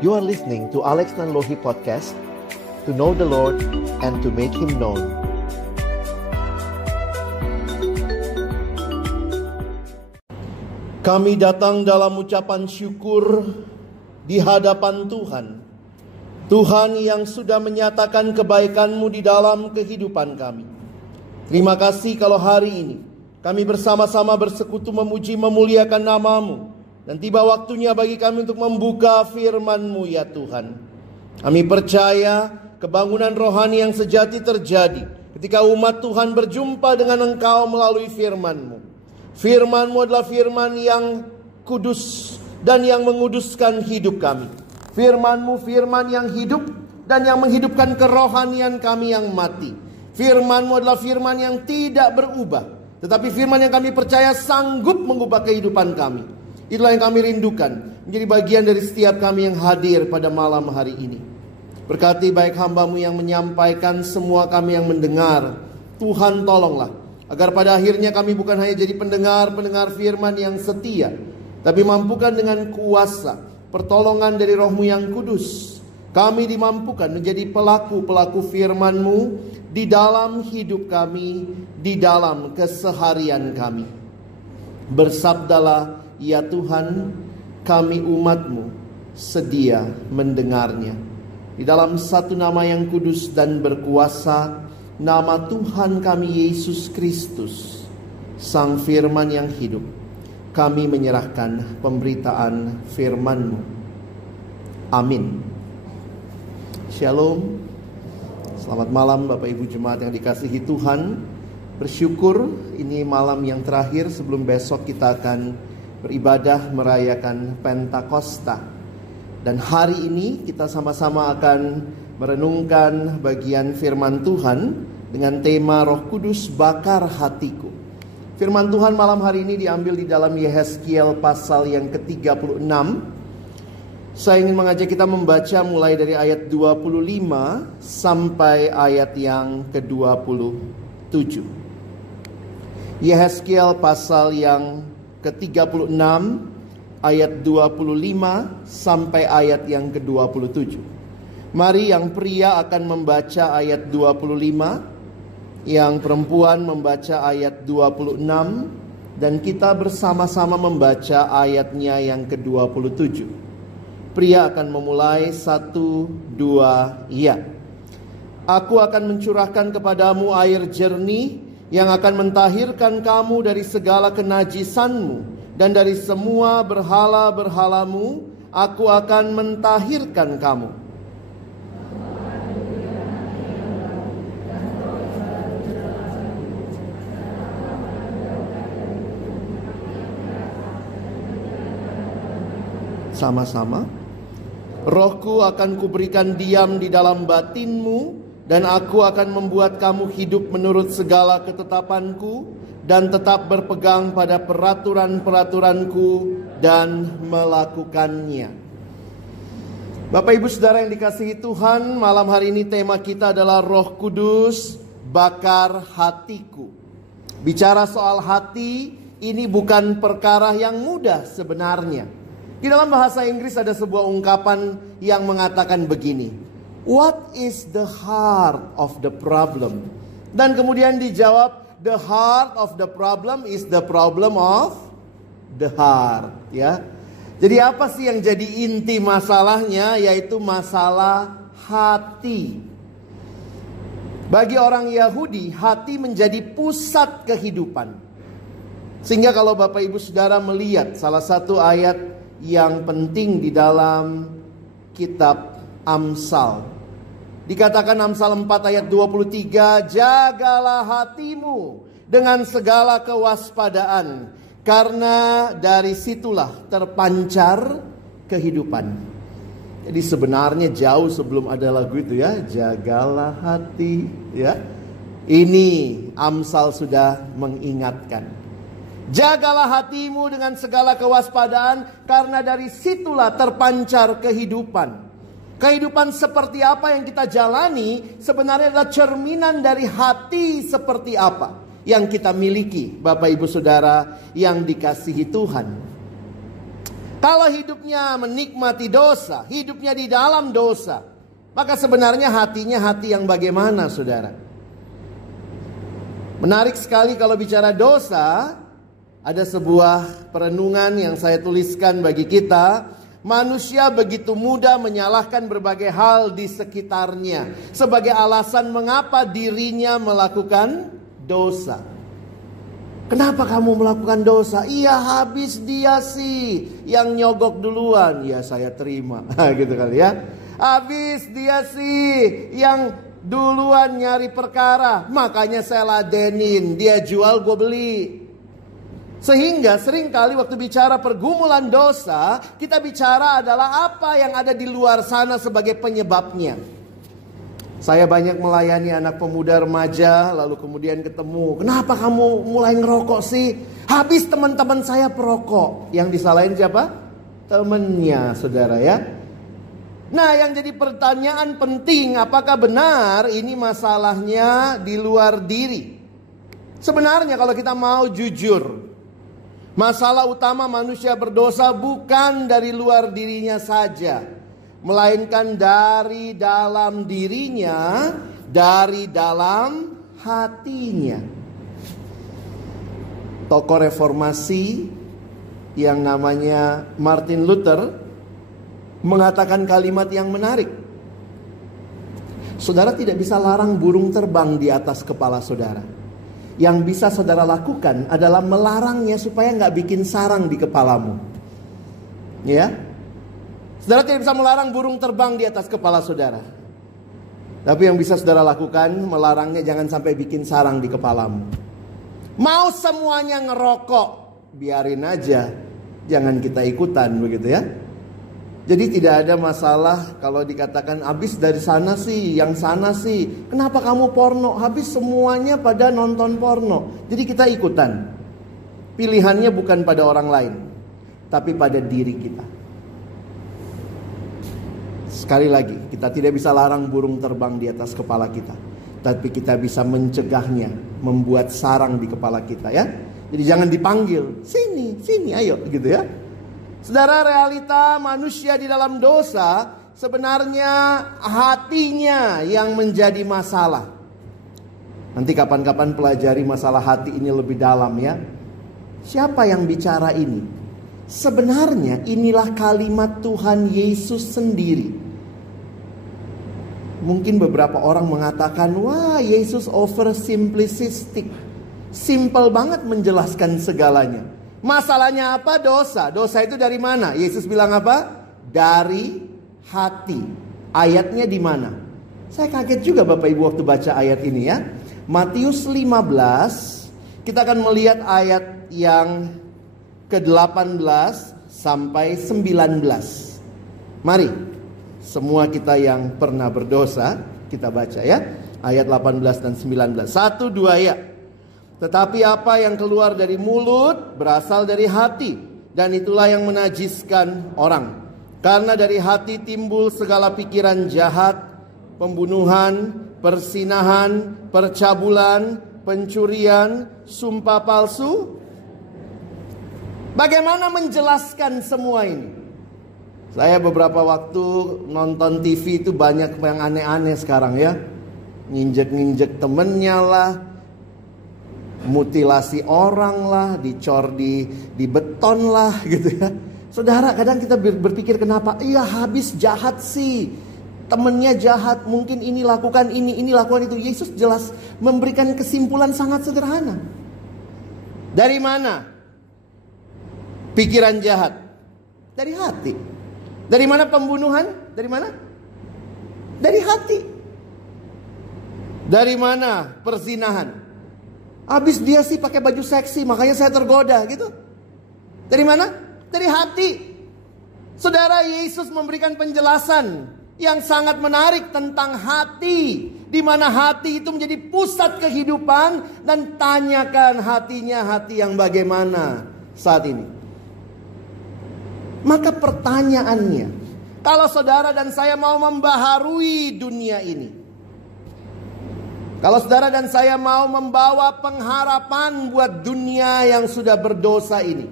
You are listening to Alex Nanlohi Podcast, to know the Lord and to make Him known. Kami datang dalam ucapan syukur di hadapan Tuhan. Tuhan yang sudah menyatakan kebaikan-Mu di dalam kehidupan kami. Terima kasih kalau hari ini kami bersama-sama bersekutu memuji memuliakan nama-Mu. Dan tiba waktunya bagi kami untuk membuka firman-Mu ya Tuhan. Kami percaya kebangunan rohani yang sejati terjadi ketika umat Tuhan berjumpa dengan Engkau melalui firman-Mu. Firman-Mu adalah firman yang kudus dan yang menguduskan hidup kami. Firman-Mu firman yang hidup dan yang menghidupkan kerohanian kami yang mati. Firman-Mu adalah firman yang tidak berubah, tetapi firman yang kami percaya sanggup mengubah kehidupan kami. Itulah yang kami rindukan, menjadi bagian dari setiap kami yang hadir pada malam hari ini. Berkati baik hamba-Mu yang menyampaikan, semua kami yang mendengar. Tuhan tolonglah, agar pada akhirnya kami bukan hanya jadi pendengar-pendengar firman yang setia, tapi mampukan dengan kuasa, pertolongan dari Roh-Mu yang kudus, kami dimampukan menjadi pelaku-pelaku firman-Mu di dalam hidup kami, di dalam keseharian kami. Bersabdalah, ya Tuhan, kami umat-Mu sedia mendengarnya. Di dalam satu nama yang kudus dan berkuasa, nama Tuhan kami Yesus Kristus, Sang Firman yang hidup, kami menyerahkan pemberitaan firman-Mu. Amin. Shalom. Selamat malam Bapak Ibu Jemaat yang dikasihi Tuhan. Bersyukur ini malam yang terakhir sebelum besok kita akan beribadah merayakan Pentakosta. Dan hari ini kita sama-sama akan merenungkan bagian firman Tuhan dengan tema Roh Kudus bakar hatiku. Firman Tuhan malam hari ini diambil di dalam Yehezkiel pasal yang ke-36. Saya ingin mengajak kita membaca mulai dari ayat 25 sampai ayat yang ke-27. Yehezkiel pasal yang ke-36 ayat 25 sampai ayat yang ke-27. Mari yang pria akan membaca ayat 25, yang perempuan membaca ayat 26, dan kita bersama-sama membaca ayatnya yang ke-27. Pria akan memulai 1, 2, ya. Aku akan mencurahkan kepadamu air jernih yang akan mentahirkan kamu dari segala kenajisanmu, dan dari semua berhala-berhalamu aku akan mentahirkan kamu. Sama-sama. Rohku akan kuberikan diam di dalam batinmu, dan aku akan membuat kamu hidup menurut segala ketetapanku, dan tetap berpegang pada peraturan-peraturanku dan melakukannya. Bapak Ibu Saudara yang dikasihi Tuhan, malam hari ini tema kita adalah Roh Kudus bakar hatiku. Bicara soal hati, ini bukan perkara yang mudah sebenarnya. Di dalam bahasa Inggris ada sebuah ungkapan yang mengatakan begini: what is the heart of the problem? Dan kemudian dijawab, the heart of the problem is the problem of the heart. Ya. Jadi apa sih yang jadi inti masalahnya? Yaitu masalah hati. Bagi orang Yahudi, hati menjadi pusat kehidupan. Sehingga kalau Bapak Ibu Saudara melihat salah satu ayat yang penting di dalam kitab Amsal, dikatakan Amsal 4 ayat 23, jagalah hatimu dengan segala kewaspadaan, karena dari situlah terpancar kehidupan. Jadi sebenarnya jauh sebelum ada lagu itu ya, jagalah hati ya. Ini Amsal sudah mengingatkan. Jagalah hatimu dengan segala kewaspadaan, karena dari situlah terpancar kehidupan. Kehidupan seperti apa yang kita jalani sebenarnya adalah cerminan dari hati seperti apa yang kita miliki, Bapak Ibu Saudara yang dikasihi Tuhan. Kalau hidupnya menikmati dosa, hidupnya di dalam dosa, maka sebenarnya hatinya hati yang bagaimana, saudara? Menarik sekali kalau bicara dosa. Ada sebuah perenungan yang saya tuliskan bagi kita. Manusia begitu mudah menyalahkan berbagai hal di sekitarnya sebagai alasan mengapa dirinya melakukan dosa. Kenapa kamu melakukan dosa? Iya, habis dia sih yang nyogok duluan. Ya saya terima. Gitu kali ya. Habis dia sih yang duluan nyari perkara, makanya saya ladenin. Dia jual, gue beli. Sehingga seringkali waktu bicara pergumulan dosa, kita bicara adalah apa yang ada di luar sana sebagai penyebabnya. Saya banyak melayani anak pemuda remaja, lalu kemudian ketemu, kenapa kamu mulai ngerokok sih? Habis teman-teman saya perokok. Yang disalahin siapa? Temennya, saudara ya. Nah, yang jadi pertanyaan penting, apakah benar ini masalahnya di luar diri? Sebenarnya kalau kita mau jujur, masalah utama manusia berdosa bukan dari luar dirinya saja, melainkan dari dalam dirinya, dari dalam hatinya. Tokoh reformasi yang namanya Martin Luther mengatakan kalimat yang menarik. Saudara tidak bisa larang burung terbang di atas kepala saudara. Yang bisa saudara lakukan adalah melarangnya supaya nggak bikin sarang di kepalamu. Ya, saudara tidak bisa melarang burung terbang di atas kepala saudara. Tapi yang bisa saudara lakukan, melarangnya jangan sampai bikin sarang di kepalamu. Mau semuanya ngerokok, biarin aja, jangan kita ikutan, begitu ya. Jadi tidak ada masalah kalau dikatakan habis dari sana sih, yang sana sih. Kenapa kamu porno? Habis semuanya pada nonton porno. Jadi kita ikutan. Pilihannya bukan pada orang lain, tapi pada diri kita. Sekali lagi, kita tidak bisa larang burung terbang di atas kepala kita, tapi kita bisa mencegahnya, membuat sarang di kepala kita ya. Jadi jangan dipanggil, sini, sini, ayo gitu ya. Saudara, realita manusia di dalam dosa sebenarnya hatinya yang menjadi masalah. Nanti kapan-kapan pelajari masalah hati ini lebih dalam ya. Siapa yang bicara ini? Sebenarnya inilah kalimat Tuhan Yesus sendiri. Mungkin beberapa orang mengatakan, wah Yesus over simplistic. Simple banget menjelaskan segalanya. Masalahnya apa? Dosa. Dosa itu dari mana? Yesus bilang apa? Dari hati. Ayatnya di mana? Saya kaget juga Bapak Ibu waktu baca ayat ini ya. Matius 15. Kita akan melihat ayat yang ke-18 sampai 19. Mari, semua kita yang pernah berdosa, kita baca ya. Ayat 18 dan 19. 1, 2 ya. Tetapi apa yang keluar dari mulut berasal dari hati, dan itulah yang menajiskan orang. Karena dari hati timbul segala pikiran jahat, pembunuhan, persinahan, percabulan, pencurian, sumpah palsu. Bagaimana menjelaskan semua ini? Saya beberapa waktu nonton TV itu banyak yang aneh-aneh sekarang ya. Nginjek-nginjek temennya lah, mutilasi orang lah, dicor di beton lah gitu ya. Saudara, kadang kita berpikir kenapa? Iya habis jahat sih, temennya jahat, mungkin ini lakukan ini lakukan itu. Yesus jelas memberikan kesimpulan sangat sederhana. Dari mana pikiran jahat? Dari hati. Dari mana pembunuhan? Dari mana? Dari hati. Dari mana perzinahan? Habis dia sih pakai baju seksi, makanya saya tergoda gitu. Dari mana? Dari hati. Saudara, Yesus memberikan penjelasan yang sangat menarik tentang hati, di mana hati itu menjadi pusat kehidupan, dan tanyakan hatinya hati yang bagaimana saat ini. Maka pertanyaannya, kalau saudara dan saya mau membaharui dunia ini, kalau saudara dan saya mau membawa pengharapan buat dunia yang sudah berdosa ini,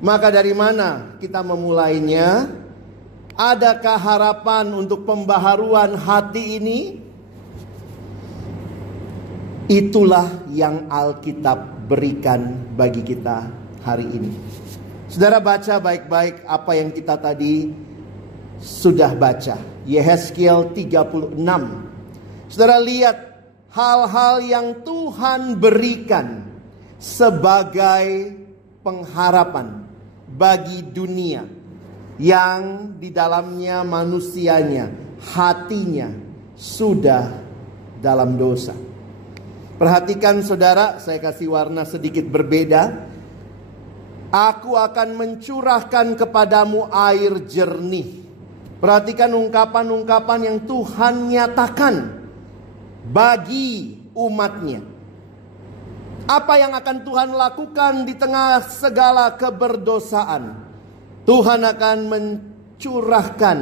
Maka dari mana kita memulainya? Adakah harapan untuk pembaharuan hati ini? Itulah yang Alkitab berikan bagi kita hari ini. Saudara baca baik-baik apa yang kita tadi sudah baca. Yehezkiel 36. Saudara lihat hal-hal yang Tuhan berikan sebagai pengharapan bagi dunia yang di dalamnya manusianya, hatinya sudah dalam dosa. Perhatikan saudara, saya kasih warna sedikit berbeda. Aku akan mencurahkan kepadamu air jernih. Perhatikan ungkapan-ungkapan yang Tuhan nyatakan bagi umatnya. Apa yang akan Tuhan lakukan di tengah segala keberdosaan? Tuhan akan mencurahkan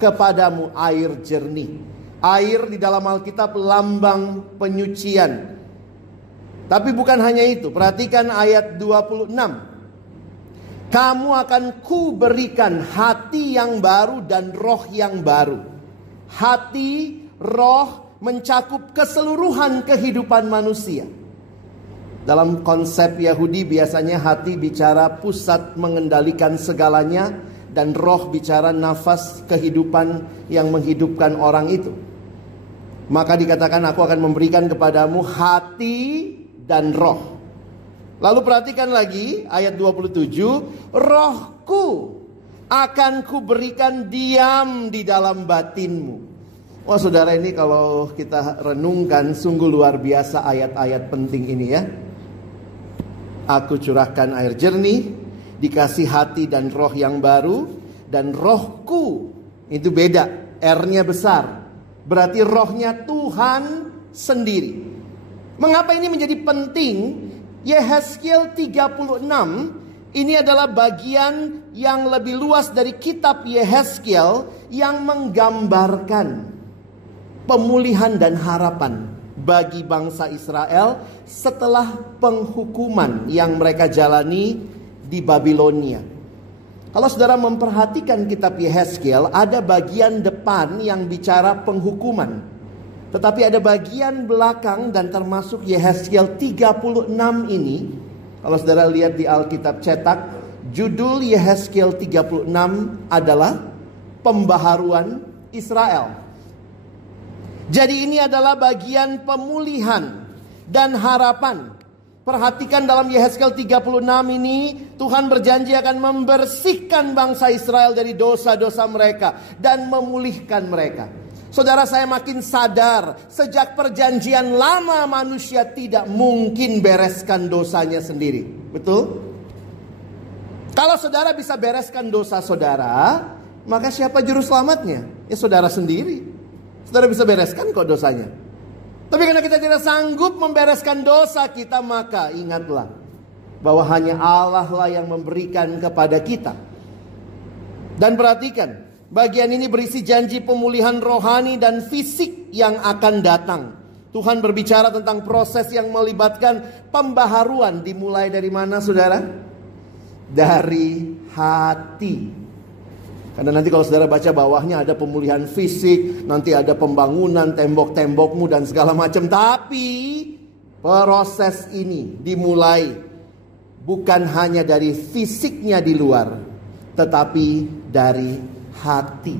kepadamu air jernih. Air di dalam Alkitab lambang penyucian. Tapi bukan hanya itu. Perhatikan ayat 26. Kamu akan kuberikan hati yang baru dan roh yang baru. Hati, roh mencakup keseluruhan kehidupan manusia. Dalam konsep Yahudi biasanya hati bicara pusat mengendalikan segalanya, dan roh bicara nafas kehidupan yang menghidupkan orang itu. Maka dikatakan aku akan memberikan kepadamu hati dan roh. Lalu perhatikan lagi ayat 27. Rohku akan kuberikan diam di dalam batinmu. Wah saudara, ini kalau kita renungkan sungguh luar biasa ayat-ayat penting ini ya. Aku curahkan air jernih, dikasih hati dan roh yang baru, dan rohku itu beda, R-nya besar. Berarti rohnya Tuhan sendiri. Mengapa ini menjadi penting? Yehezkiel 36 ini adalah bagian yang lebih luas dari kitab Yehezkiel yang menggambarkan pemulihan dan harapan bagi bangsa Israel setelah penghukuman yang mereka jalani di Babilonia. Kalau saudara memperhatikan kitab Yehezkiel, ada bagian depan yang bicara penghukuman. Tetapi ada bagian belakang dan termasuk Yehezkiel 36 ini. Kalau saudara lihat di Alkitab cetak, judul Yehezkiel 36 adalah Pembaharuan Israel. Jadi ini adalah bagian pemulihan dan harapan. Perhatikan dalam Yehezkiel 36 ini, Tuhan berjanji akan membersihkan bangsa Israel dari dosa-dosa mereka dan memulihkan mereka. Saudara, saya makin sadar sejak perjanjian lama manusia tidak mungkin bereskan dosanya sendiri. Betul? Kalau saudara bisa bereskan dosa saudara, maka siapa juru selamatnya? Ya saudara sendiri. Saudara bisa bereskan kok dosanya. Tapi karena kita tidak sanggup membereskan dosa kita, maka ingatlah bahwa hanya Allah lah yang memberikan kepada kita. Dan perhatikan, bagian ini berisi janji pemulihan rohani dan fisik yang akan datang. Tuhan berbicara tentang proses yang melibatkan pembaharuan. Dimulai dari mana saudara? Dari hati. Karena nanti kalau saudara baca bawahnya ada pemulihan fisik, nanti ada pembangunan tembok-tembokmu dan segala macam. Tapi proses ini dimulai bukan hanya dari fisiknya di luar, tetapi dari hati.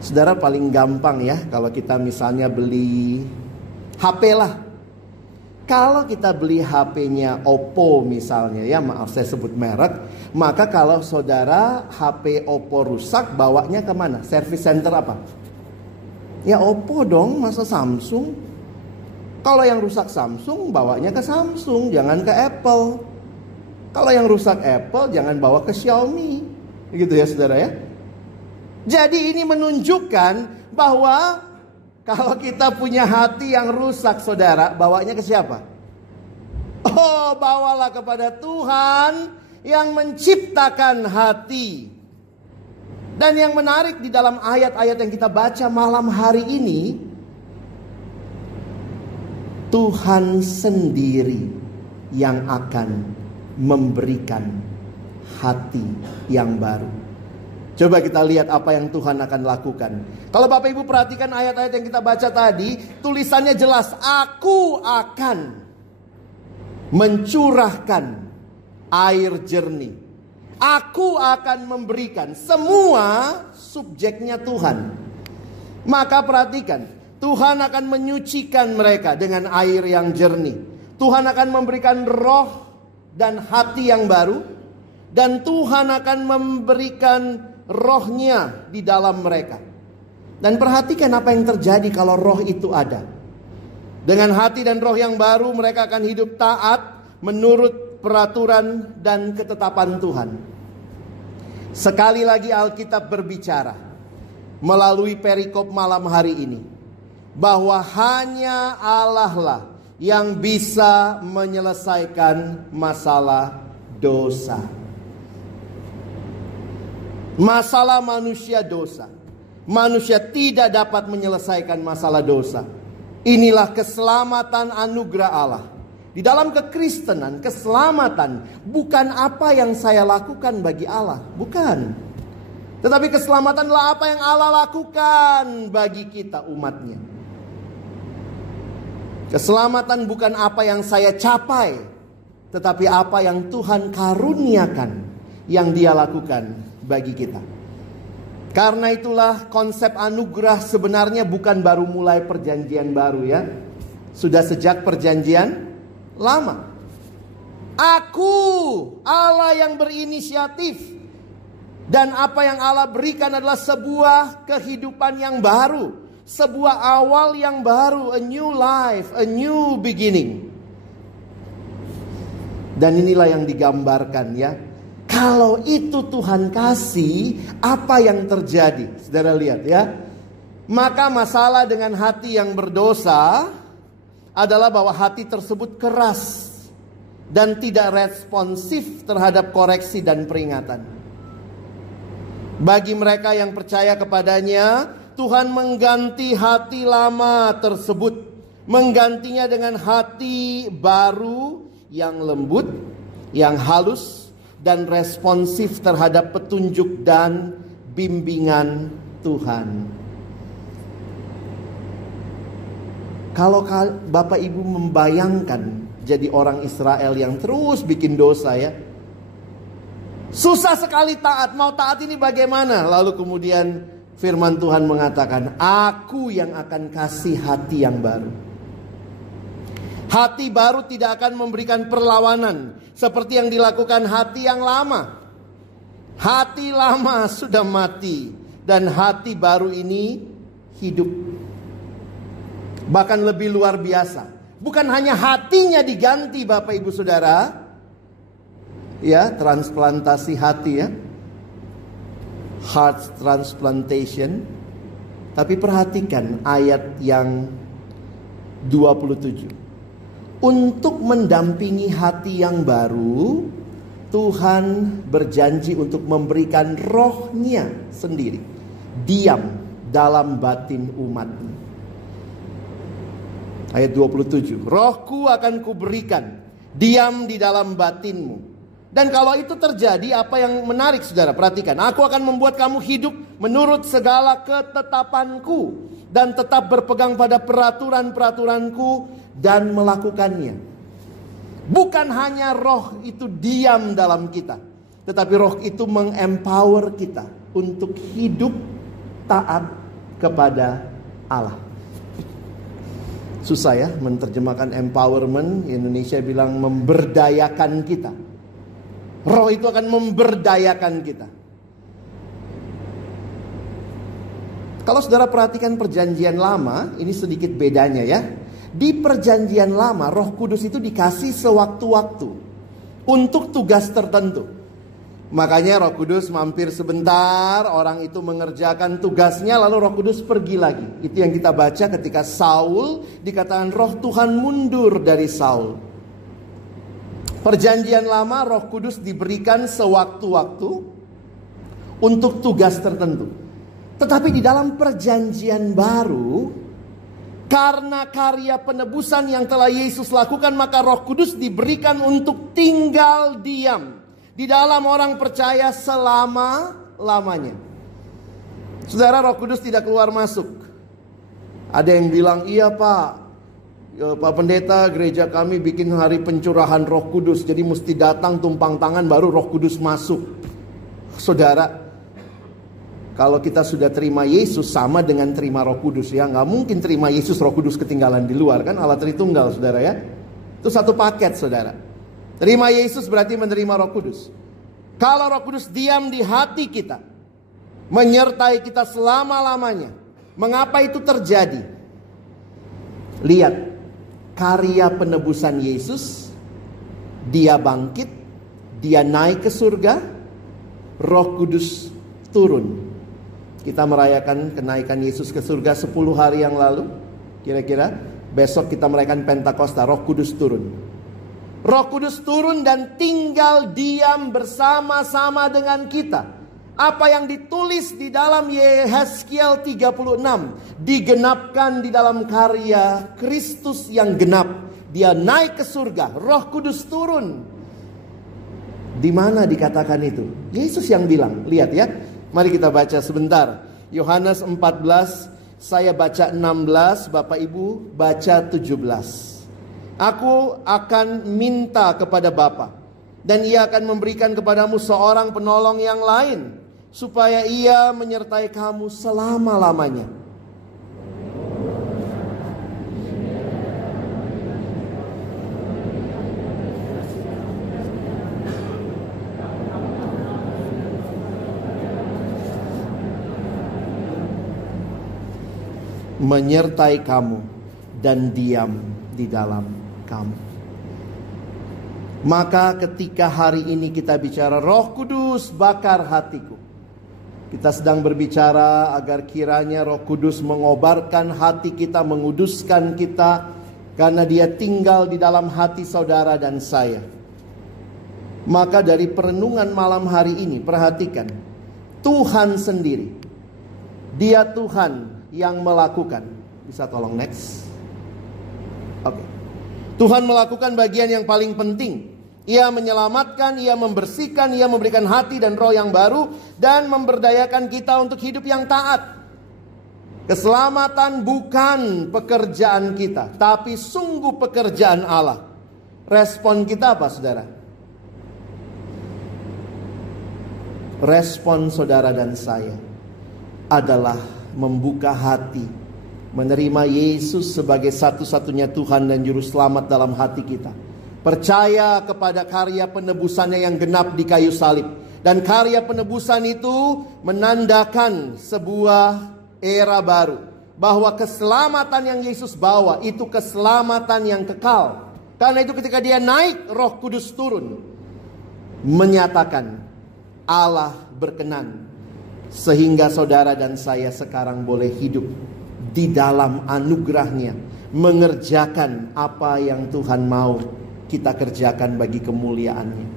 Saudara, paling gampang ya kalau kita misalnya beli HP lah. Kalau kita beli HP-nya Oppo misalnya, ya maaf saya sebut merek, maka kalau saudara HP Oppo rusak, bawanya kemana? Service center apa? Ya Oppo dong, masa Samsung? Kalau yang rusak Samsung, bawanya ke Samsung, jangan ke Apple. Kalau yang rusak Apple, jangan bawa ke Xiaomi. Begitu ya saudara ya. Jadi ini menunjukkan bahwa kalau kita punya hati yang rusak saudara, bawanya ke siapa? Oh, bawalah kepada Tuhan yang menciptakan hati. Dan yang menarik di dalam ayat-ayat yang kita baca malam hari ini, Tuhan sendiri yang akan memberikan hati yang baru. Coba kita lihat apa yang Tuhan akan lakukan. Kalau Bapak Ibu perhatikan ayat-ayat yang kita baca tadi, tulisannya jelas, aku akan mencurahkan air jernih. Aku akan memberikan, semua subjeknya Tuhan. Maka perhatikan, Tuhan akan menyucikan mereka dengan air yang jernih. Tuhan akan memberikan roh dan hati yang baru. Dan Tuhan akan memberikan rohnya di dalam mereka. Dan perhatikan apa yang terjadi kalau roh itu ada. Dengan hati dan roh yang baru, mereka akan hidup taat menurut peraturan dan ketetapan Tuhan. Sekali lagi Alkitab berbicara melalui perikop malam hari ini, bahwa hanya Allah lah yang bisa menyelesaikan masalah dosa. Masalah manusia dosa. Manusia tidak dapat menyelesaikan masalah dosa. Inilah keselamatan anugerah Allah. Di dalam kekristenan, keselamatan bukan apa yang saya lakukan bagi Allah. Bukan. Tetapi keselamatan adalah apa yang Allah lakukan bagi kita umatnya. Keselamatan bukan apa yang saya capai, tetapi apa yang Tuhan karuniakan yang Dia lakukan bagi kita. Karena itulah konsep anugerah sebenarnya bukan baru mulai perjanjian baru ya. Sudah sejak perjanjian lama. Aku Allah yang berinisiatif. Dan apa yang Allah berikan adalah sebuah kehidupan yang baru. Sebuah awal yang baru. A new life, a new beginning. Dan inilah yang digambarkan ya. Kalau itu Tuhan kasih, apa yang terjadi? Saudara lihat ya. Maka masalah dengan hati yang berdosa adalah bahwa hati tersebut keras dan tidak responsif terhadap koreksi dan peringatan. Bagi mereka yang percaya kepadanya, Tuhan mengganti hati lama tersebut, menggantinya dengan hati baru yang lembut, yang halus, dan responsif terhadap petunjuk dan bimbingan Tuhan. Kalau Bapak Ibu membayangkan jadi orang Israel yang terus bikin dosa ya, susah sekali taat. Mau taat ini bagaimana? Lalu kemudian firman Tuhan mengatakan, aku yang akan kasih hati yang baru. Hati baru tidak akan memberikan perlawanan seperti yang dilakukan hati yang lama. Hati lama sudah mati dan hati baru ini hidup. Bahkan lebih luar biasa. Bukan hanya hatinya diganti Bapak Ibu Saudara. Ya, transplantasi hati ya. Heart transplantation. Tapi perhatikan ayat yang 27. Untuk mendampingi hati yang baru, Tuhan berjanji untuk memberikan rohnya sendiri. Diam dalam batin umatnya. Ayat 27. Rohku akan kuberikan, diam di dalam batinmu. Dan kalau itu terjadi, apa yang menarik saudara, perhatikan. Aku akan membuat kamu hidup menurut segala ketetapanku. Dan tetap berpegang pada peraturan-peraturanku dan melakukannya. Bukan hanya roh itu diam dalam kita, tetapi roh itu mengempower kita untuk hidup taat kepada Allah. Susah ya menerjemahkan empowerment. Indonesia bilang memberdayakan kita. Roh itu akan memberdayakan kita. Kalau saudara perhatikan perjanjian lama, ini sedikit bedanya ya. Di perjanjian lama, Roh Kudus itu dikasih sewaktu-waktu untuk tugas tertentu. Makanya Roh Kudus mampir sebentar, orang itu mengerjakan tugasnya, lalu Roh Kudus pergi lagi. Itu yang kita baca ketika Saul dikatakan Roh Tuhan mundur dari Saul. Perjanjian lama Roh Kudus diberikan sewaktu-waktu untuk tugas tertentu. Tetapi di dalam perjanjian baru, Karena karya penebusan yang telah Yesus lakukan, maka Roh Kudus diberikan untuk tinggal diam di dalam orang percaya selama-lamanya. Saudara, Roh Kudus tidak keluar masuk. Ada yang bilang, iya Pak Pendeta, gereja kami bikin hari pencurahan Roh Kudus, jadi mesti datang tumpang tangan baru Roh Kudus masuk. Saudara, kalau kita sudah terima Yesus sama dengan terima Roh Kudus ya. Nggak mungkin terima Yesus Roh Kudus ketinggalan di luar, kan Allah Tritunggal saudara ya. Itu satu paket saudara. Terima Yesus berarti menerima Roh Kudus. Kalau Roh Kudus diam di hati kita, menyertai kita selama-lamanya, mengapa itu terjadi? Lihat karya penebusan Yesus. Dia bangkit, dia naik ke surga, Roh Kudus turun. Kita merayakan kenaikan Yesus ke surga 10 hari yang lalu. Kira-kira besok kita merayakan Pentakosta, Roh Kudus turun. Roh Kudus turun dan tinggal diam bersama-sama dengan kita. Apa yang ditulis di dalam Yehezkiel 36 digenapkan di dalam karya Kristus yang genap. Dia naik ke surga, Roh Kudus turun. Di mana dikatakan itu? Yesus yang bilang. Lihat ya. Mari kita baca sebentar. Yohanes 14, saya baca 16, Bapak Ibu baca 17. Aku akan minta kepada Bapa, dan Ia akan memberikan kepadamu seorang penolong yang lain, supaya Ia menyertai kamu selama-lamanya. Menyertai kamu dan diam di dalam kamu. Maka ketika hari ini kita bicara Roh Kudus bakar hatiku, kita sedang berbicara agar kiranya Roh Kudus mengobarkan hati kita, menguduskan kita, karena Dia tinggal di dalam hati saudara dan saya. Maka dari perenungan malam hari ini, perhatikan, Tuhan sendiri, Dia Tuhan yang melakukan. Bisa tolong next. Oke. Tuhan melakukan bagian yang paling penting. Ia menyelamatkan, Ia membersihkan, Ia memberikan hati dan roh yang baru, dan memberdayakan kita untuk hidup yang taat. Keselamatan bukan pekerjaan kita, tapi sungguh pekerjaan Allah. Respon kita apa saudara? Respon saudara dan saya adalah membuka hati, menerima Yesus sebagai satu-satunya Tuhan dan Juru Selamat dalam hati kita. Percaya kepada karya penebusannya yang genap di kayu salib. Dan karya penebusan itu menandakan sebuah era baru. Bahwa keselamatan yang Yesus bawa itu keselamatan yang kekal. Karena itu ketika Dia naik, Roh Kudus turun, menyatakan Allah berkenan, sehingga saudara dan saya sekarang boleh hidup di dalam anugerahnya, mengerjakan apa yang Tuhan mau kita kerjakan bagi kemuliaannya.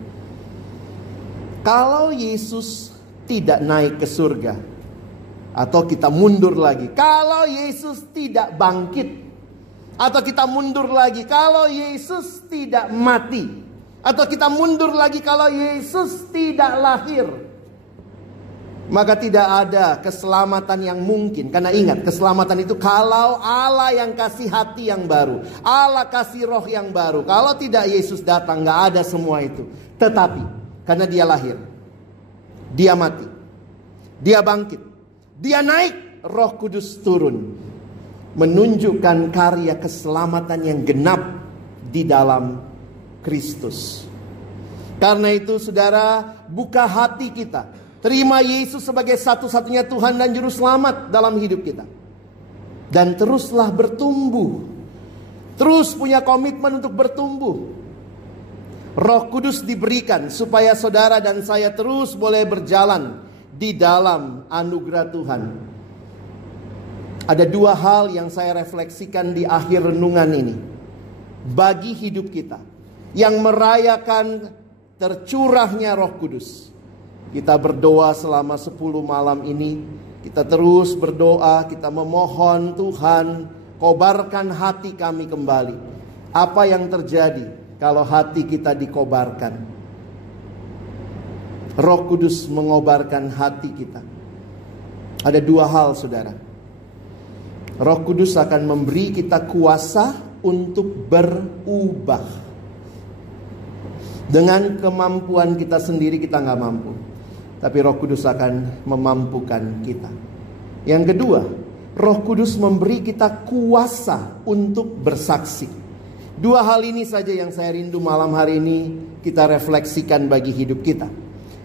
Kalau Yesus tidak naik ke surga, atau kita mundur lagi, kalau Yesus tidak bangkit, atau kita mundur lagi, kalau Yesus tidak mati, atau kita mundur lagi, kalau Yesus tidak lahir, maka tidak ada keselamatan yang mungkin. Karena ingat, keselamatan itu kalau Allah yang kasih hati yang baru, Allah kasih roh yang baru. Kalau tidak Yesus datang, gak ada semua itu. Tetapi karena Dia lahir, Dia mati, Dia bangkit, Dia naik, Roh Kudus turun, menunjukkan karya keselamatan yang genap di dalam Kristus. Karena itu saudara, buka hati kita, terima Yesus sebagai satu-satunya Tuhan dan Juru Selamat dalam hidup kita. Dan teruslah bertumbuh. Terus punya komitmen untuk bertumbuh. Roh Kudus diberikan supaya saudara dan saya terus boleh berjalan di dalam anugerah Tuhan. Ada dua hal yang saya refleksikan di akhir renungan ini. Bagi hidup kita yang merayakan tercurahnya Roh Kudus. Kita berdoa selama 10 malam ini. Kita terus berdoa, kita memohon Tuhan kobarkan hati kami kembali. Apa yang terjadi kalau hati kita dikobarkan? Roh Kudus mengobarkan hati kita. Ada dua hal, saudara. Roh Kudus akan memberi kita kuasa untuk berubah. Dengan kemampuan kita sendiri kita gak mampu, tapi Roh Kudus akan memampukan kita. Yang kedua, Roh Kudus memberi kita kuasa untuk bersaksi. Dua hal ini saja yang saya rindu malam hari ini kita refleksikan bagi hidup kita.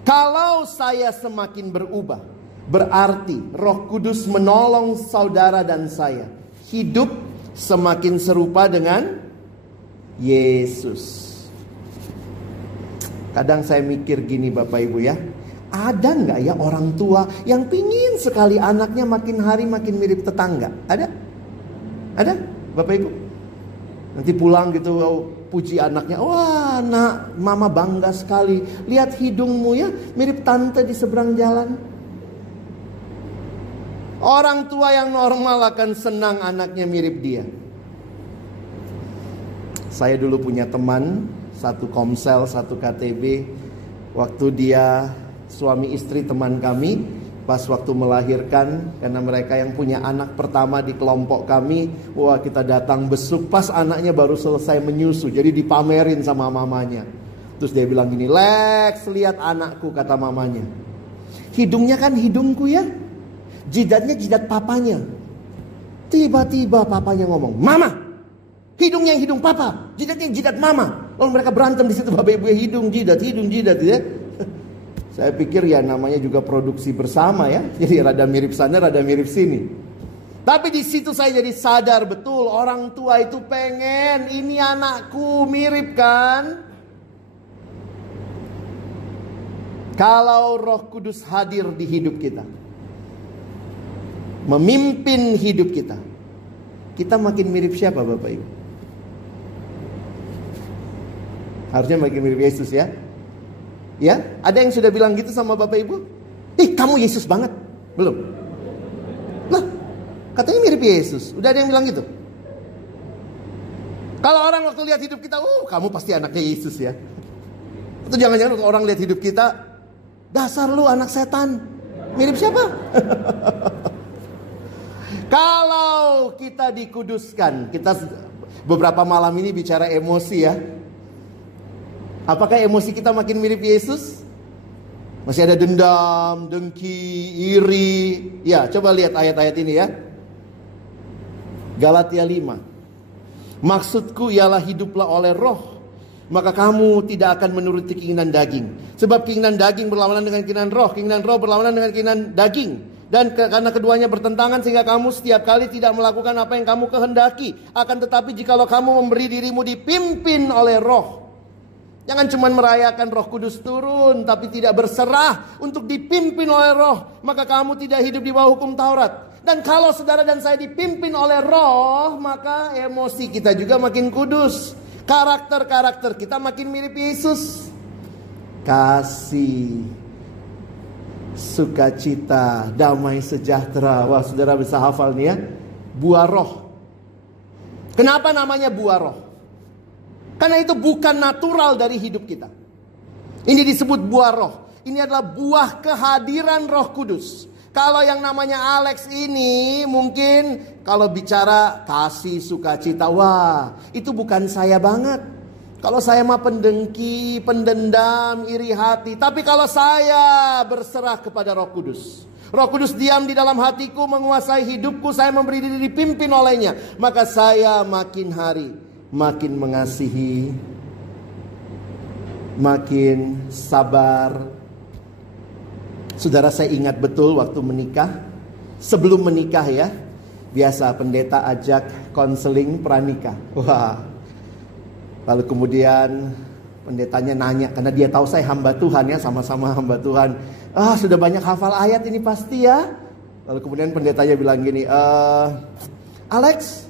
Kalau saya semakin berubah, berarti Roh Kudus menolong saudara dan saya hidup semakin serupa dengan Yesus. Kadang saya mikir gini Bapak Ibu ya, ada nggak ya orang tua yang pingin sekali anaknya makin hari makin mirip tetangga? Ada? Ada Bapak Ibu? Nanti pulang gitu, puji anaknya, wah nak, mama bangga sekali, lihat hidungmu ya, mirip tante di seberang jalan. Orang tua yang normal akan senang anaknya mirip dia. Saya dulu punya teman, satu Komsel, satu KTB. Waktu dia suami istri teman kami, pas waktu melahirkan, karena mereka yang punya anak pertama di kelompok kami, wah kita datang besuk pas anaknya baru selesai menyusu. Jadi dipamerin sama mamanya. Terus dia bilang gini, Lex, lihat anakku, kata mamanya. Hidungnya kan hidungku ya, jidatnya jidat papanya. Tiba-tiba papanya ngomong, Mama, hidungnya yang hidung papa, jidatnya yang jidat mama. Lalu mereka berantem di situ, Bapak Ibu, hidung jidat ya. Saya pikir ya namanya juga produksi bersama ya. Jadi rada mirip sana, rada mirip sini. Tapi di situ saya jadi sadar betul, orang tua itu pengen ini anakku mirip kan. Kalau Roh Kudus hadir di hidup kita, memimpin hidup kita, kita makin mirip siapa Bapak Ibu? Harusnya makin mirip Yesus ya. Ya, ada yang sudah bilang gitu sama Bapak Ibu? Ih, kamu Yesus banget. Belum? Lah, katanya mirip Yesus. Udah ada yang bilang gitu? Kalau orang waktu lihat hidup kita, kamu pasti anaknya Yesus ya. Atau jangan-jangan waktu orang lihat hidup kita, dasar lu anak setan. Mirip siapa? Kalau kita dikuduskan, kita beberapa malam ini bicara emosi ya. Apakah emosi kita makin mirip Yesus? Masih ada dendam, dengki, iri. Ya, coba lihat ayat-ayat ini ya. Galatia 5. Maksudku ialah hiduplah oleh roh, maka kamu tidak akan menuruti keinginan daging. Sebab keinginan daging berlawanan dengan keinginan roh berlawanan dengan keinginan daging. Dan karena keduanya bertentangan sehingga kamu setiap kali tidak melakukan apa yang kamu kehendaki. Akan tetapi jikalau kamu memberi dirimu dipimpin oleh roh, jangan cuma merayakan Roh Kudus turun, tapi tidak berserah untuk dipimpin oleh Roh, maka kamu tidak hidup di bawah hukum Taurat. Dan kalau saudara dan saya dipimpin oleh Roh, maka emosi kita juga makin kudus. Karakter-karakter kita makin mirip Yesus. Kasih, sukacita, damai sejahtera. Wah, saudara bisa hafal nih ya. Buah roh. Kenapa namanya buah roh? Karena itu bukan natural dari hidup kita. Ini disebut buah roh. Ini adalah buah kehadiran Roh Kudus. Kalau yang namanya Alex ini mungkin kalau bicara kasih, sukacita, wah itu bukan saya banget. Kalau saya mah pendengki, pendendam, iri hati. Tapi kalau saya berserah kepada Roh Kudus, Roh Kudus diam di dalam hatiku, menguasai hidupku, saya memberi diri dipimpin olehnya, maka saya makin hari makin mengasihi, makin sabar. Saudara, saya ingat betul waktu menikah. Sebelum menikah ya, biasa pendeta ajak konseling pranikah. Wah. Lalu kemudian pendetanya nanya, karena dia tahu saya hamba Tuhan ya, sama-sama hamba Tuhan. Sudah banyak hafal ayat ini pasti ya. Lalu kemudian pendetanya bilang gini, Alex,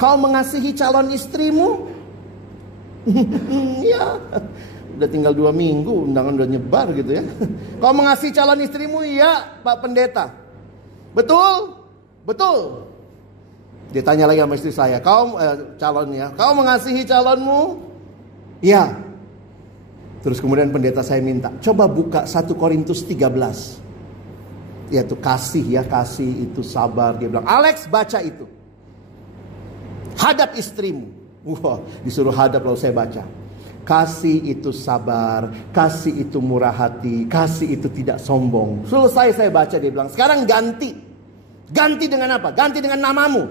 kau mengasihi calon istrimu? Ya, udah tinggal 2 minggu, undangan udah nyebar gitu ya. Kau mengasihi calon istrimu? Iya, Pak Pendeta. Betul? Betul. Dia tanya lagi sama istri saya, calonnya, kau mengasihi calonmu? Ya. Terus kemudian pendeta saya minta, coba buka 1 Korintus 13. Yaitu kasih itu sabar. Dia bilang, Alex baca itu. Hadap istrimu. Wah, disuruh hadap lalu saya baca. Kasih itu sabar, kasih itu murah hati, kasih itu tidak sombong. Selesai saya baca, dia bilang, sekarang ganti. Ganti dengan apa? Ganti dengan namamu.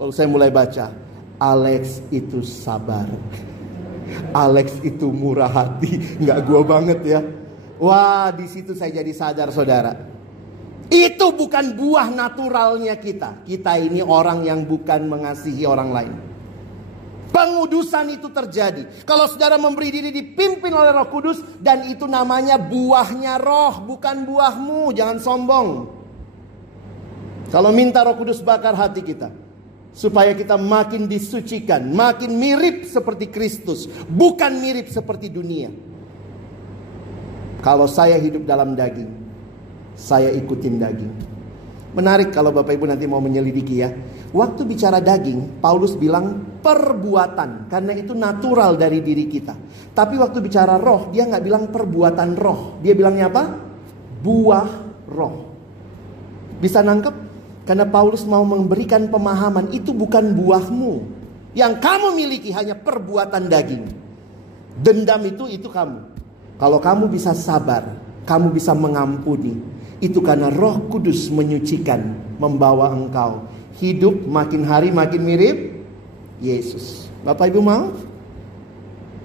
Lalu saya mulai baca, Alex itu sabar, Alex itu murah hati. Nggak gua banget ya. Wah, di situ saya jadi sadar, saudara. Itu bukan buah naturalnya kita. Kita ini orang yang bukan mengasihi orang lain. Pengudusan itu terjadi kalau saudara memberi diri dipimpin oleh Roh Kudus, dan itu namanya buahnya Roh, bukan buahmu. Jangan sombong. Kalau minta Roh Kudus bakar hati kita, supaya kita makin disucikan, makin mirip seperti Kristus, bukan mirip seperti dunia. Kalau saya hidup dalam daging, saya ikutin daging. Menarik kalau Bapak Ibu nanti mau menyelidiki ya. Waktu bicara daging, Paulus bilang perbuatan, karena itu natural dari diri kita. Tapi waktu bicara roh, dia nggak bilang perbuatan roh. Dia bilangnya apa? Buah roh. Bisa nangkep? Karena Paulus mau memberikan pemahaman, itu bukan buahmu. Yang kamu miliki hanya perbuatan daging. Dendam itu kamu. Kalau kamu bisa sabar, kamu bisa mengampuni, itu karena Roh Kudus menyucikan, membawa engkau hidup makin hari makin mirip Yesus. Bapak Ibu mau?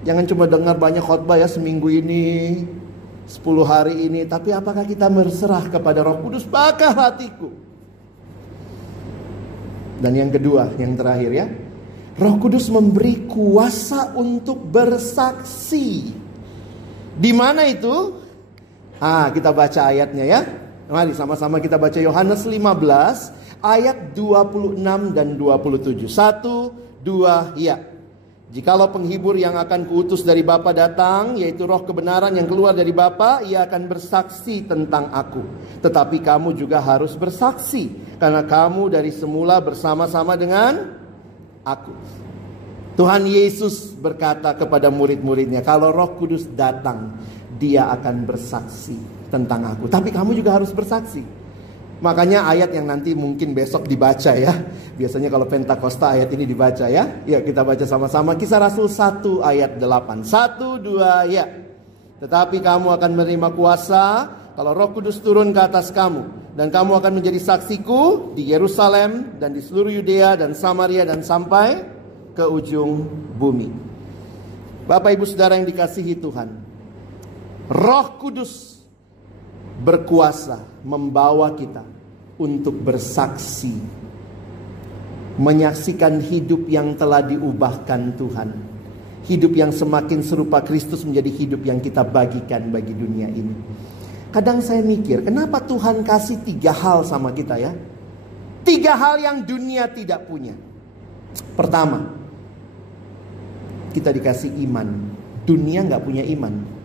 Jangan cuma dengar banyak khotbah ya seminggu ini, 10 hari ini, tapi apakah kita berserah kepada Roh Kudus? Bakar hatiku. Dan yang kedua, yang terakhir ya, Roh Kudus memberi kuasa untuk bersaksi. Di mana itu? Kita baca ayatnya ya. Mari sama-sama kita baca Yohanes 15 ayat 26 dan 27. 1, 2, ya. Jikalau penghibur yang akan kuutus dari Bapa datang, yaitu Roh kebenaran yang keluar dari Bapa, ia akan bersaksi tentang aku. Tetapi kamu juga harus bersaksi, karena kamu dari semula bersama-sama dengan aku. Tuhan Yesus berkata kepada murid-muridnya, kalau Roh Kudus datang, dia akan bersaksi tentang aku. Tapi kamu juga harus bersaksi. Makanya ayat yang nanti mungkin besok dibaca ya. Biasanya kalau Pentakosta ayat ini dibaca ya. Ya, kita baca sama-sama Kisah Rasul 1 ayat 8. 1, 2, ya. Tetapi kamu akan menerima kuasa kalau Roh Kudus turun ke atas kamu, dan kamu akan menjadi saksiku di Yerusalem dan di seluruh Yudea dan Samaria dan sampai ke ujung bumi. Bapak Ibu Saudara yang dikasihi Tuhan, Roh Kudus berkuasa membawa kita untuk bersaksi, menyaksikan hidup yang telah diubahkan Tuhan, hidup yang semakin serupa Kristus menjadi hidup yang kita bagikan bagi dunia ini. Kadang saya mikir, kenapa Tuhan kasih 3 hal sama kita ya? 3 hal yang dunia tidak punya. Pertama, kita dikasih iman. Dunia gak punya iman.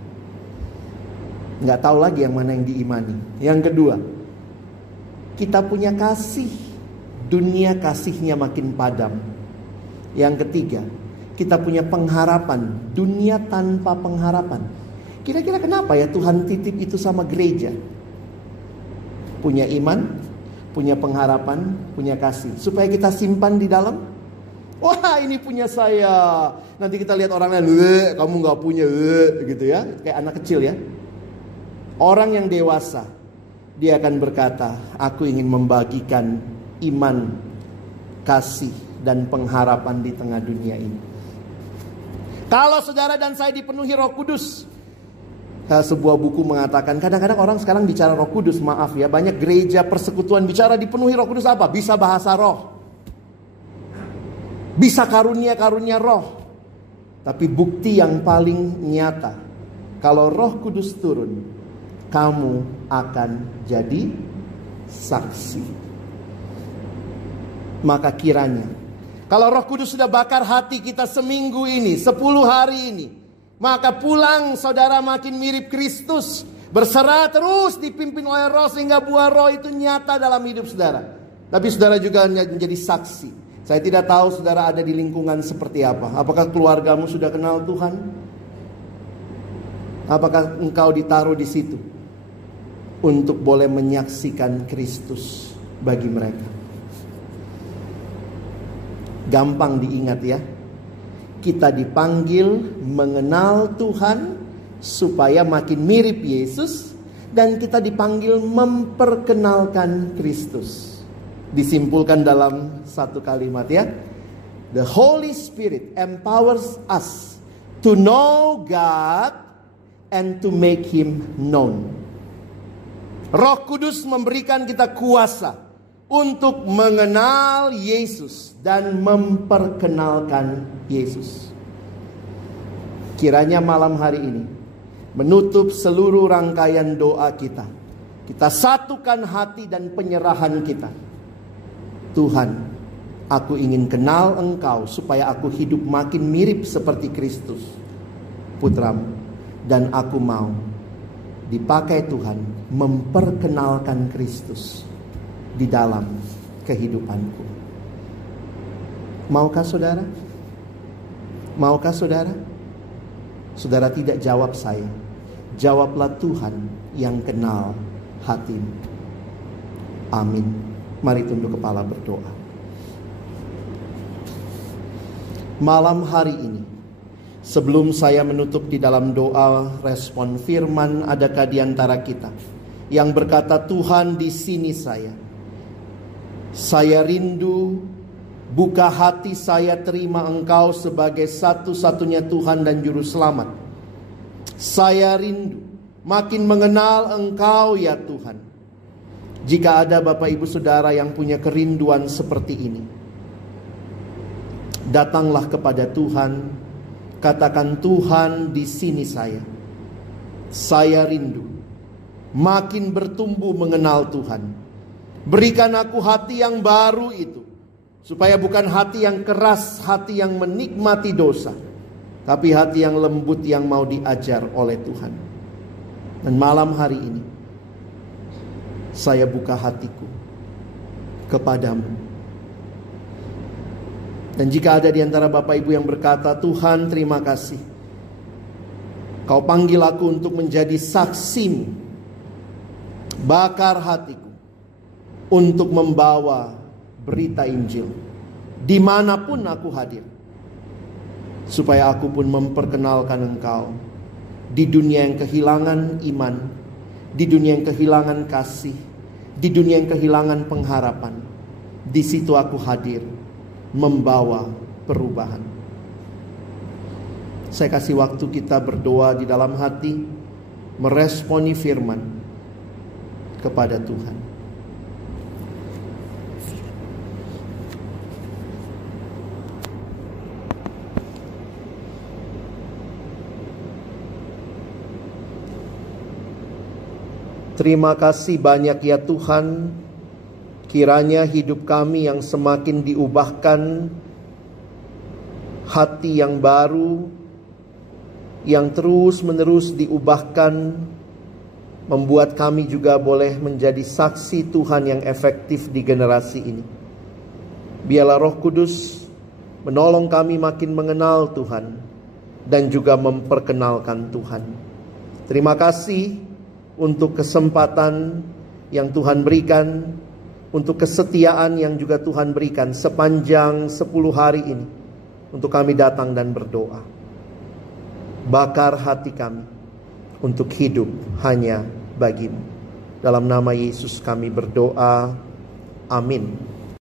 Nggak tahu lagi yang mana yang diimani. Yang kedua, kita punya kasih. Dunia kasihnya makin padam. Yang ketiga, kita punya pengharapan. Dunia tanpa pengharapan. Kira-kira kenapa ya Tuhan titip itu sama gereja? Punya iman, punya pengharapan, punya kasih. Supaya kita simpan di dalam. Wah, ini punya saya. Nanti kita lihat orang lain, kamu nggak punya, gitu ya. Kayak anak kecil ya. Orang yang dewasa, dia akan berkata, aku ingin membagikan iman, kasih, dan pengharapan di tengah dunia ini. Kalau saudara dan saya dipenuhi Roh Kudus, sebuah buku mengatakan, kadang-kadang orang sekarang bicara Roh Kudus, maaf ya, banyak gereja persekutuan bicara dipenuhi Roh Kudus apa? Bisa bahasa roh, bisa karunia-karunia roh. Tapi bukti yang paling nyata, kalau Roh Kudus turun, kamu akan jadi saksi. Maka kiranya, kalau Roh Kudus sudah bakar hati kita seminggu ini, 10 hari ini, maka pulang saudara makin mirip Kristus. Berserah terus dipimpin oleh Roh, sehingga buah Roh itu nyata dalam hidup saudara. Tapi saudara juga menjadi saksi. Saya tidak tahu saudara ada di lingkungan seperti apa. Apakah keluargamu sudah kenal Tuhan? Apakah engkau ditaruh di situ untuk boleh menyaksikan Kristus bagi mereka? Gampang diingat ya. Kita dipanggil mengenal Tuhan supaya makin mirip Yesus, dan kita dipanggil memperkenalkan Kristus. Disimpulkan dalam satu kalimat ya. The Holy Spirit empowers us to know God and to make Him known. Roh Kudus memberikan kita kuasa untuk mengenal Yesus dan memperkenalkan Yesus. Kiranya malam hari ini menutup seluruh rangkaian doa kita, kita satukan hati dan penyerahan kita. Tuhan, aku ingin kenal Engkau supaya aku hidup makin mirip seperti Kristus, Putramu. Dan aku mau dipakai Tuhan memperkenalkan Kristus di dalam kehidupanku. Maukah saudara? Maukah saudara? Saudara tidak jawab saya. Jawablah Tuhan yang kenal hatimu. Amin. Mari tunduk kepala berdoa. Malam hari ini, sebelum saya menutup di dalam doa respon firman, adakah di antara kita yang berkata, Tuhan, di sini saya rindu, buka hati saya, terima Engkau sebagai satu-satunya Tuhan dan Juru Selamat. Saya rindu makin mengenal Engkau ya Tuhan. Jika ada Bapak Ibu Saudara yang punya kerinduan seperti ini, datanglah kepada Tuhan. Katakan, Tuhan, di sini saya rindu makin bertumbuh mengenal Tuhan. Berikan aku hati yang baru itu, supaya bukan hati yang keras, hati yang menikmati dosa, tapi hati yang lembut yang mau diajar oleh Tuhan. Dan malam hari ini saya buka hatiku kepadamu. Dan jika ada di antara Bapak Ibu yang berkata, Tuhan, terima kasih, Kau panggil aku untuk menjadi saksimu, bakar hatiku untuk membawa berita Injil dimanapun aku hadir, supaya aku pun memperkenalkan Engkau di dunia yang kehilangan iman, di dunia yang kehilangan kasih, di dunia yang kehilangan pengharapan. Di situ aku hadir membawa perubahan. Saya kasih waktu kita berdoa di dalam hati, meresponi firman kepada Tuhan. Terima kasih banyak ya Tuhan. Kiranya hidup kami yang semakin diubahkan, hati yang baru, yang terus-menerus diubahkan, membuat kami juga boleh menjadi saksi Tuhan yang efektif di generasi ini. Biarlah Roh Kudus menolong kami makin mengenal Tuhan dan juga memperkenalkan Tuhan. Terima kasih untuk kesempatan yang Tuhan berikan, untuk kesetiaan yang juga Tuhan berikan sepanjang 10 hari ini, untuk kami datang dan berdoa. Bakar hati kami untuk hidup hanya bagi-Mu. Dalam nama Yesus kami berdoa. Amin.